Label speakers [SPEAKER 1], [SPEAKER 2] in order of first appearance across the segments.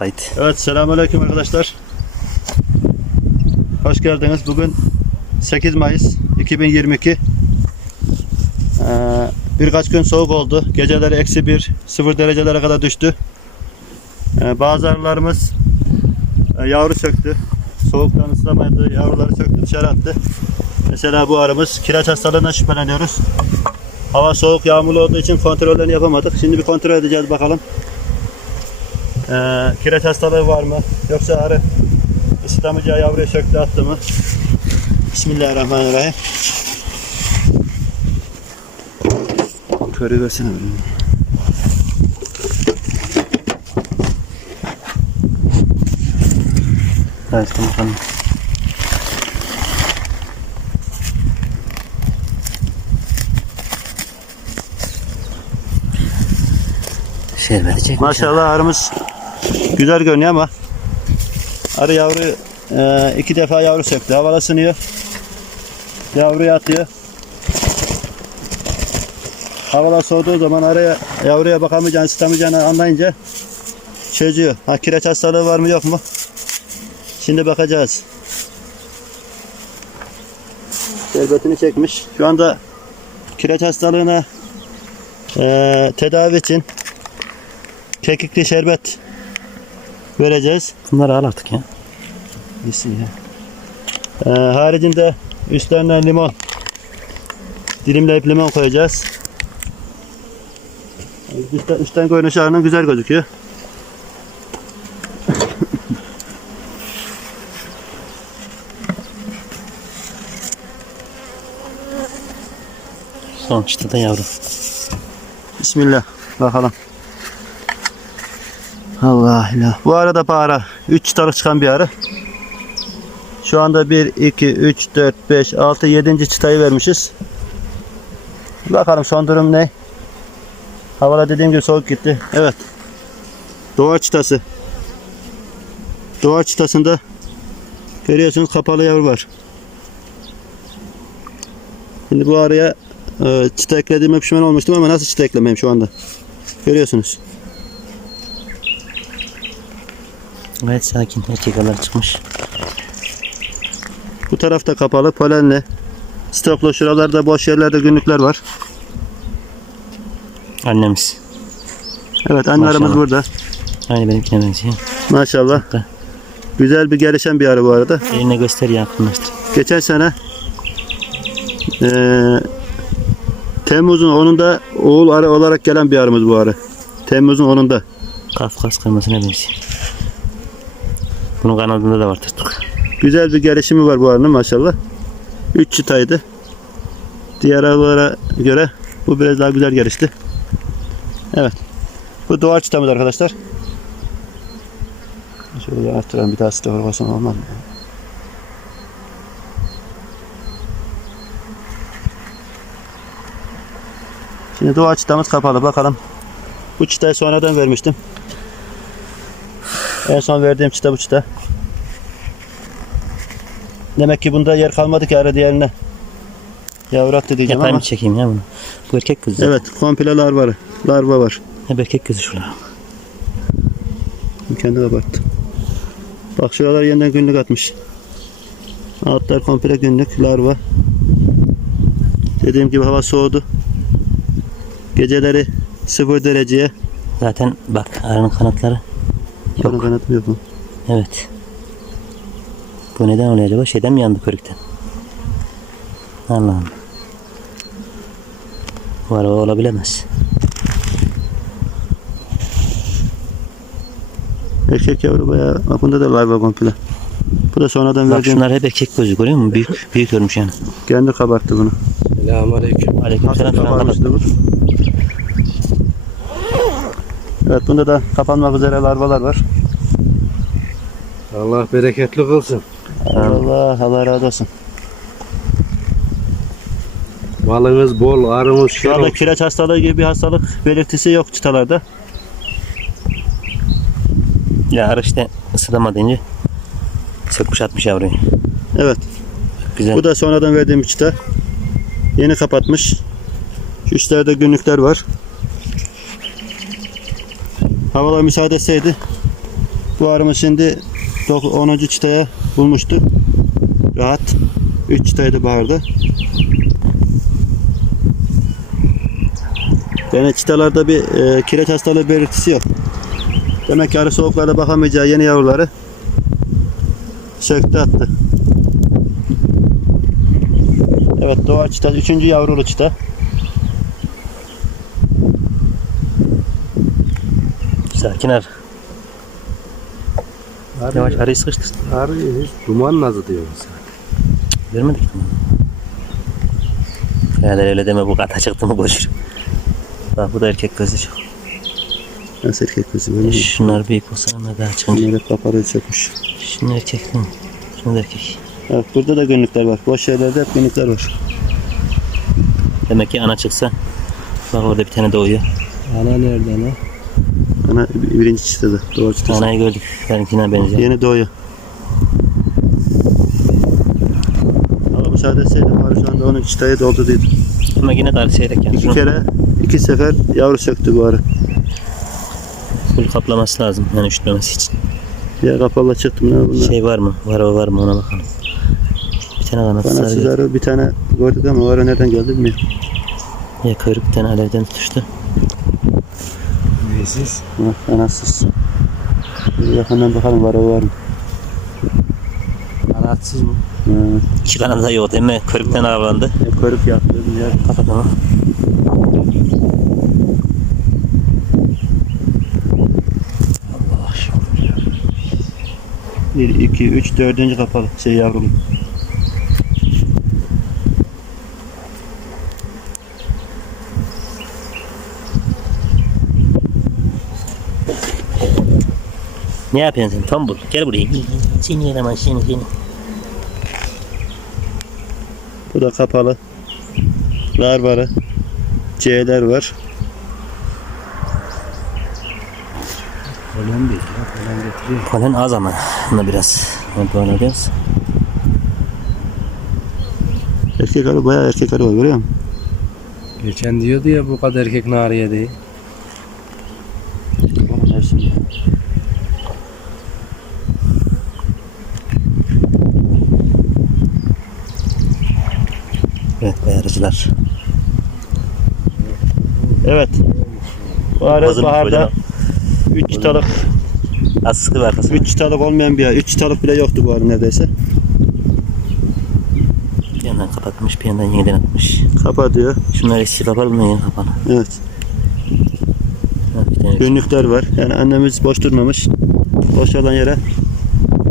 [SPEAKER 1] Kayıt.
[SPEAKER 2] Evet selamünaleyküm arkadaşlar. Hoş geldiniz. Bugün 8 Mayıs 2022. Ee, birkaç gün soğuk oldu. Geceleri eksi 1, 0 derecelere kadar düştü. Ee, bazı arılarımız e, yavru söktü. Soğuktan ısınamadı. Yavruları söktü dışarı attı. Mesela bu arımız kireç hastalığından şüpheleniyoruz. Hava soğuk, yağmurlu olduğu için kontrollerini yapamadık. Şimdi bir kontrol edeceğiz bakalım. Ee, kireç hastalığı var mı? Yoksa arı ısıtamayacağı yavruyu söktü attı mı? Bismillahirrahmanirrahim. Körü versene.
[SPEAKER 1] Evet tamam. Şerbeti çekmiş.
[SPEAKER 2] Maşallah arımız güzel görünüyor ama arı yavru e, iki defa yavru söktü. Havalar ısınıyor. Yavruyu atıyor. Havalar soğuduğu zaman araya yavruya bakamayacağını, ısıtamayacağını anlayınca çözüyor. Ha kireç hastalığı var mı yok mu? Şimdi bakacağız. Şerbetini çekmiş. Şu anda kireç hastalığına e, tedavi için kekikli şerbet vereceğiz.
[SPEAKER 1] Bunları al artık ya.
[SPEAKER 2] Nesi ya? Ee, haricinde üstlerine limon dilimleyip limon koyacağız. Üstten, üstten görünüşü arının güzel gözüküyor.
[SPEAKER 1] Son çıtada yavru.
[SPEAKER 2] Bismillah. Bakalım. Allah Allah. Bu arada para 3 çıtalık çıkan bir arı. Şu anda 1, 2, 3, 4, 5, 6, 7. çıtayı vermişiz. Bakalım son durum ne? Havalar dediğim gibi soğuk gitti. Evet. Doğa çıtası. Doğa çıtasında görüyorsunuz kapalı yavru var. Şimdi bu araya e, çıta eklediğime pişman olmuştum ama nasıl çıta eklemeyim şu anda. Görüyorsunuz.
[SPEAKER 1] Evet sakin. Erkek arılar çıkmış.
[SPEAKER 2] Bu tarafta kapalı polenli. Stoplu şuralarda boş yerlerde günlükler var.
[SPEAKER 1] Annemiz.
[SPEAKER 2] Evet annelerimiz
[SPEAKER 1] Maşallah.
[SPEAKER 2] burada.
[SPEAKER 1] Aynı benimkine benziyor.
[SPEAKER 2] Maşallah.
[SPEAKER 1] Burada.
[SPEAKER 2] Güzel bir gelişen bir arı bu arada.
[SPEAKER 1] Eline göster yakınlaştır.
[SPEAKER 2] Geçen sene eee Temmuz'un 10'unda oğul arı olarak gelen bir arımız bu arı. Temmuz'un 10'unda.
[SPEAKER 1] Kafkas kırmasına benziyor. Bunun kanadında da var tırtık.
[SPEAKER 2] Güzel bir gelişimi var bu arının maşallah. 3 çıtaydı. Diğer arılara göre bu biraz daha güzel gelişti. Evet. Bu doğal çıtamız arkadaşlar. Şöyle yanaştıralım bir daha sıfır basın olmaz mı? Şimdi doğal çıtamız kapalı. Bakalım. Bu çıtayı sonradan vermiştim. En son verdiğim çıta bu çıta. Demek ki bunda yer kalmadı ki arı diğerine. Yavru attı diyeceğim
[SPEAKER 1] Yapayım
[SPEAKER 2] ama.
[SPEAKER 1] çekeyim ya bunu. Bu erkek kızı.
[SPEAKER 2] Evet komple larva, larva var.
[SPEAKER 1] Hep erkek kızı şurada.
[SPEAKER 2] Kendi abarttı. Bak şuralar yeniden günlük atmış. Altlar komple günlük larva. Dediğim gibi hava soğudu. Geceleri 0 dereceye.
[SPEAKER 1] Zaten bak arının kanatları.
[SPEAKER 2] Yok. Kanatım yok mu?
[SPEAKER 1] Evet. Bu neden oluyor acaba? Şeyden mi yandı körükten? Allah'ım. Bu araba olabilemez.
[SPEAKER 2] Erkek yavru bayağı. Bak bunda da larva komple. Bu da sonradan
[SPEAKER 1] Bak
[SPEAKER 2] verdiğim.
[SPEAKER 1] şunlar hep erkek gözü görüyor musun? Büyük, büyük görmüş yani.
[SPEAKER 2] Kendi kabarttı bunu.
[SPEAKER 3] Selamünaleyküm.
[SPEAKER 1] Aleykümselam
[SPEAKER 2] Nasıl
[SPEAKER 1] falan
[SPEAKER 2] kabarmıştı bu? Evet bunda da kapanmak üzere larvalar var.
[SPEAKER 3] Allah bereketli kılsın.
[SPEAKER 2] Allah Allah razı olsun.
[SPEAKER 3] Malınız bol, arınız
[SPEAKER 2] Şu anda
[SPEAKER 3] şerif.
[SPEAKER 2] kireç hastalığı gibi bir hastalık belirtisi yok çıtalarda.
[SPEAKER 1] Ya arı işte ısıtama deyince sökmüş atmış yavruyu.
[SPEAKER 2] Evet.
[SPEAKER 1] Güzel.
[SPEAKER 2] Bu da sonradan verdiğim bir çıta. Yeni kapatmış. Şu üstlerde günlükler var. Havalar müsaade etseydi Bu arımız şimdi 10. çıtaya bulmuştu. Rahat. 3 çıtaydı baharda. Demek çıtalarda bir e, kireç hastalığı belirtisi yok. Demek ki arı soğuklarda bakamayacağı yeni yavruları söktü attı. Evet doğar çıta. Üçüncü yavrulu çıta.
[SPEAKER 1] Sakin ar. Yavaş arayı sıkıştır.
[SPEAKER 3] Arı duman nazı diyor mesela.
[SPEAKER 1] Vermedik mi? Yani öyle deme bu kata çıktı mı boşur. Bak bu da erkek gözü çok.
[SPEAKER 2] Nasıl erkek gözü böyle mi?
[SPEAKER 1] Şunlar büyük olsa onlar daha çıkınca.
[SPEAKER 2] Bunlar hep kapalı çökmüş.
[SPEAKER 1] Şunun erkek mi? Şunun da erkek.
[SPEAKER 2] Evet burada da günlükler var. Boş yerlerde hep günlükler var.
[SPEAKER 1] Demek ki ana çıksa. Bak orada bir tane doğuyor.
[SPEAKER 3] Ana nerede ana?
[SPEAKER 2] Ana birinci çıtada. Doğru çıtası.
[SPEAKER 1] Anayı gördük. Benimkine benziyor.
[SPEAKER 2] Yeni doğuyor. Allah müsaade etseydi bari şu anda onun çıtayı doldu dedi.
[SPEAKER 1] Ama yine de arı seyrek yani.
[SPEAKER 2] İki kere, iki sefer yavru söktü bu arı.
[SPEAKER 1] full kaplaması lazım. Yani üşütmemesi için.
[SPEAKER 2] Ya kapalı çıktı mı ne bunlar?
[SPEAKER 1] Şey var mı? Var o var mı ona bakalım. Bir tane kanat
[SPEAKER 2] Bana
[SPEAKER 1] sarı.
[SPEAKER 2] arı bir tane gördük ama o arı nereden geldi bilmiyorum.
[SPEAKER 1] Ya kuyruk bir tane alevden tutuştu.
[SPEAKER 3] Neysiz?
[SPEAKER 2] Ha, Kanatsız. Bir yakından bakalım var o var mı?
[SPEAKER 3] Kanatsız mı?
[SPEAKER 2] Ha,
[SPEAKER 1] İki kanat da yoktu. Ama kuyruktan aralandı.
[SPEAKER 2] hep körük yaptı. bir yer.
[SPEAKER 1] Kapat onu. Allah şükür.
[SPEAKER 2] Bir, iki, üç, dördüncü kapalı. Şey yavrulu.
[SPEAKER 1] Ne yapıyorsun sen tombul? Gel buraya. Seni yenemem seni seni.
[SPEAKER 2] Bu da kapalı. Larvarı. C'ler var.
[SPEAKER 3] Polen değil ya. Polen getiriyor.
[SPEAKER 1] Polen az ama. Bunda biraz. Böyle biraz.
[SPEAKER 2] Erkek arı bayağı erkek arı var görüyor musun?
[SPEAKER 3] Geçen diyordu ya bu kadar erkek nariye değil.
[SPEAKER 1] Evet bayarıcılar.
[SPEAKER 2] Evet. Bu
[SPEAKER 1] Bazı
[SPEAKER 2] baharda 3 çıtalık,
[SPEAKER 1] bir arkası.
[SPEAKER 2] 3 çıtalık olmayan bir arı. 3 çıtalık bile yoktu bu arı neredeyse.
[SPEAKER 1] Bir yandan kapatmış bir yandan yeniden atmış.
[SPEAKER 2] Kapa diyor.
[SPEAKER 1] Şunlar eski kapalı bunlar yeni kapalı.
[SPEAKER 2] Evet. Günlükler var. Yani annemiz boş durmamış. Boş olan yere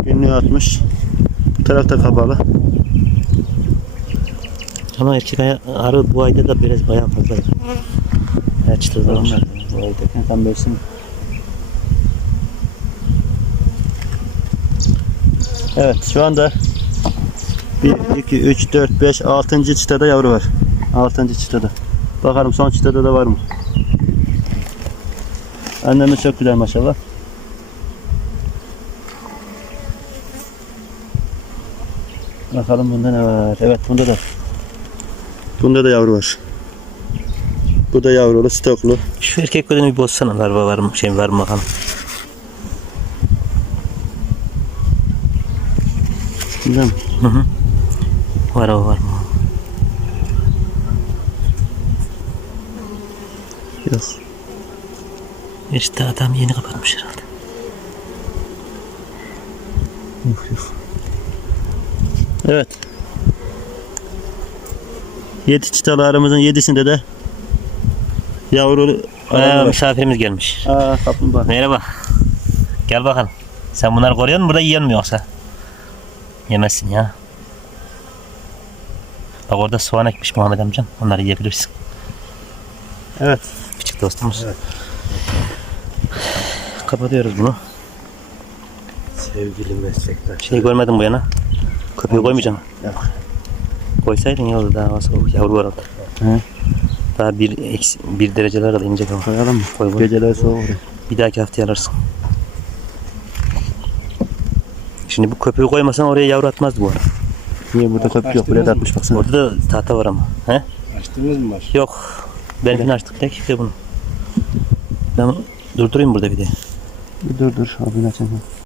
[SPEAKER 2] günlüğü atmış. Bu tarafta kapalı.
[SPEAKER 1] Ama erkek arı bu ayda da biraz bayağı fazla. Her çıtırda var.
[SPEAKER 2] Bu aydaki tam versin. Evet şu anda 1, 2, 3, 4, 5, 6. çıtada yavru var. 6. çıtada. Bakalım son çıtada da var mı? Annemiz çok güzel maşallah. Bakalım bunda ne var? Evet bunda da. Bunda da yavru var. Bu da yavrulu, stoklu.
[SPEAKER 1] Şu erkek kodunu bir bozsana larva var mı şey var mı bakalım.
[SPEAKER 2] Değil mi?
[SPEAKER 1] Var o var mı?
[SPEAKER 2] Yok.
[SPEAKER 1] İşte adam yeni kapatmış herhalde.
[SPEAKER 2] Evet. 7 çıtalarımızın 7'sinde de yavrulu
[SPEAKER 1] Aa,
[SPEAKER 2] aralar var.
[SPEAKER 1] misafirimiz gelmiş.
[SPEAKER 2] Aa, kaplumbağa.
[SPEAKER 1] Merhaba. Gel bakalım. Sen bunları koruyor musun? Burada yiyor mu yoksa? Yemezsin ya. Bak orada soğan ekmiş Muhammed amcam. Onları yiyebilirsin.
[SPEAKER 2] Evet.
[SPEAKER 1] Küçük dostumuz. Kapatıyoruz bunu.
[SPEAKER 3] Sevgili meslektaş.
[SPEAKER 1] Şey görmedim bu yana. Köpeği koymayacağım.
[SPEAKER 2] Yok.
[SPEAKER 1] Koysaydın ya orada daha varsa yavru var orada.
[SPEAKER 2] He.
[SPEAKER 1] Daha bir, eksi, bir dereceler kadar inecek ama.
[SPEAKER 2] Koyalım mı?
[SPEAKER 1] Koy koy.
[SPEAKER 2] Geceler soğuk.
[SPEAKER 1] Bir dahaki haftaya alırsın. Şimdi bu köpeği koymasan oraya yavru atmazdı bu arada.
[SPEAKER 2] Niye burada köpük yok? Buraya da atmış baksana.
[SPEAKER 1] Orada da tahta var ama. He?
[SPEAKER 3] Açtınız mı baş?
[SPEAKER 1] Yok. Benimkini açtık tek işte bunu. Ben durdurayım burada bir de.
[SPEAKER 2] Bir dur dur. Abin açalım.